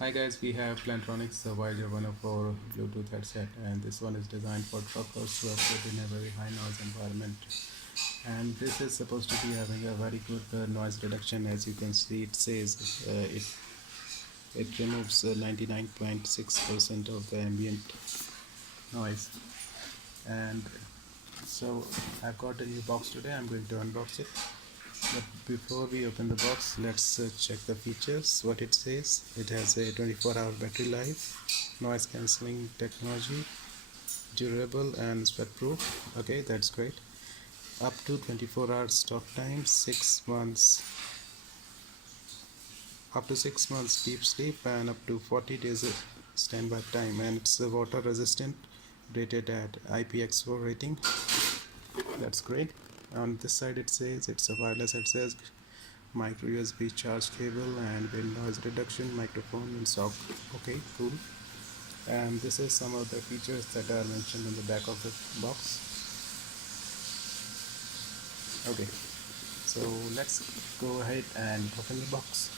Hi guys, we have Plantronics Voyager 104 Bluetooth headset, and this one is designed for truckers to operate in a very high noise environment. And this is supposed to be having a very good noise reduction. As you can see, it says it removes 99.6% of the ambient noise. And so I've got a new box today. I'm going to unbox it. But before we open the box, let's check the features. What it says: it has a 24-hour battery life, noise cancelling technology, durable and sweat proof. Okay, that's great. Up to 24 hours talk time, 6 months, up to 6 months deep sleep, and up to 40 days standby time. And it's water resistant, rated at IPX4 rating. That's great. On this side it says it's a wireless. It says micro USB charge cable and with noise reduction, microphone and sock. Okay, cool. And this is some of the features that are mentioned in the back of the box. Okay, so let's go ahead and open the box.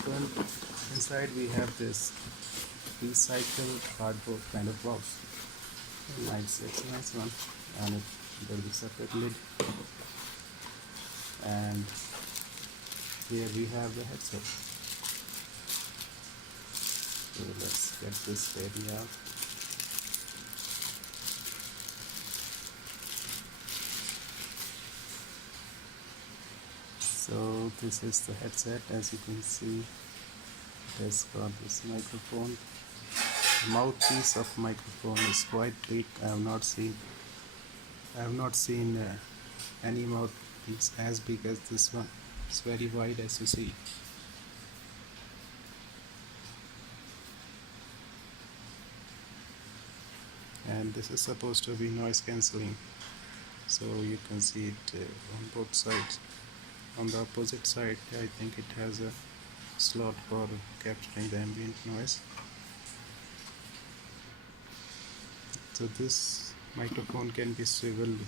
So inside we have this recycled cardboard kind of box. It's a nice one, and there will be separate lid. And here we have the headset. So let's get this baby out. So this is the headset. As you can see, it has got this microphone. The mouthpiece of microphone is quite big. I have not seen any mouthpiece as big as this one. It's very wide, as you see. And this is supposed to be noise cancelling, so you can see it on both sides. On the opposite side, I think it has a slot for capturing the ambient noise. So this microphone can be swiveled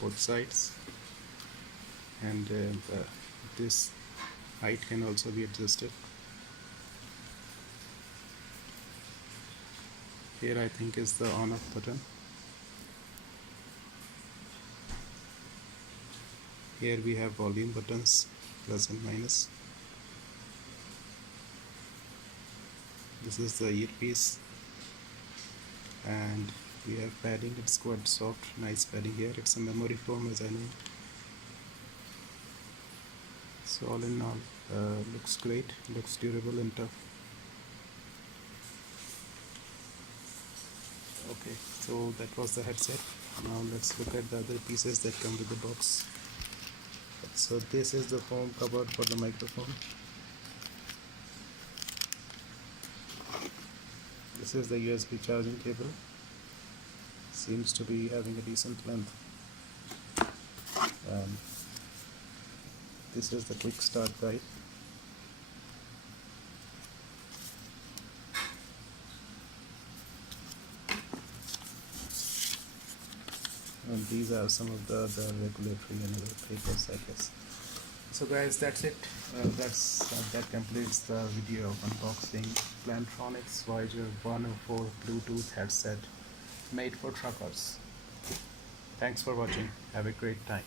both sides, and this height can also be adjusted. Here I think is the on off button. Here we have volume buttons, plus and minus. This is the earpiece, and we have padding. It's quite soft, nice padding here. It's a memory foam, as I know. So all in all, looks great, looks durable and tough. Okay, so that was the headset. Now let's look at the other pieces that come with the box. So this is the foam cover for the microphone. This is the USB charging cable. Seems to be having a decent length. This is the quick start guide. And these are some of the other regulatory and other papers, I guess. So guys, that's it. That completes the video of unboxing Plantronics Voyager 104 Bluetooth headset made for truckers. Thanks for watching. Have a great time.